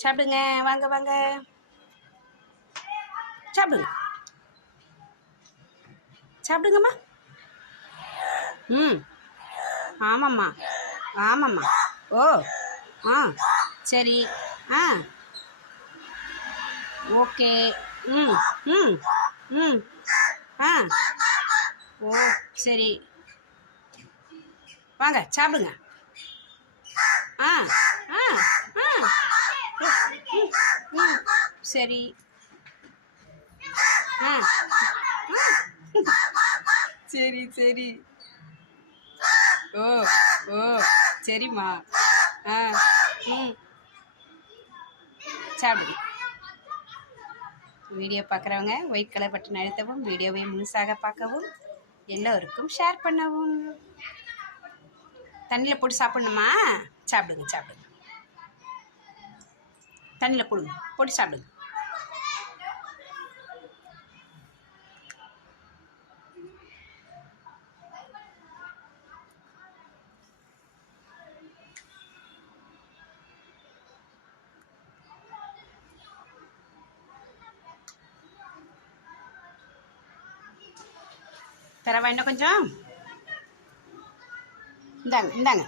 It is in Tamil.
சாப்பிடுங்க வாங்க வாங்க சாப்பிடுங்க சாப்பிடுங்கம்மா ம் ஆமாம்மா ஆமாம்மா ஓ ஆ சரி ஆ ஓகே ம் ம் ம் ஆ ஓ சரி வாங்க சாப்பிடுங்க ஆ ஆ ஆ ம், ம், சரி. ஆ. சரி சரி. ஓ ஓ சரிம்மா. ஆ ம். சாப்பிடுங்க வீடியோ பார்க்குறவங்க ஒயிட் கலர் பட்டன் அழுத்தவும் வீடியோவை முழுசாக பார்க்கவும் எல்லோருக்கும் ஷேர் பண்ணவும். தண்ணியில் போட்டு சாப்பிடணுமா? சாப்பிடுங்க சாப்பிடுங்க. தண்ணியில் போடுங்க போட்டு சாப்பிடுங்க. தரவா இன்னும் கொஞ்சம்? இந்தாங்க இந்தாங்க.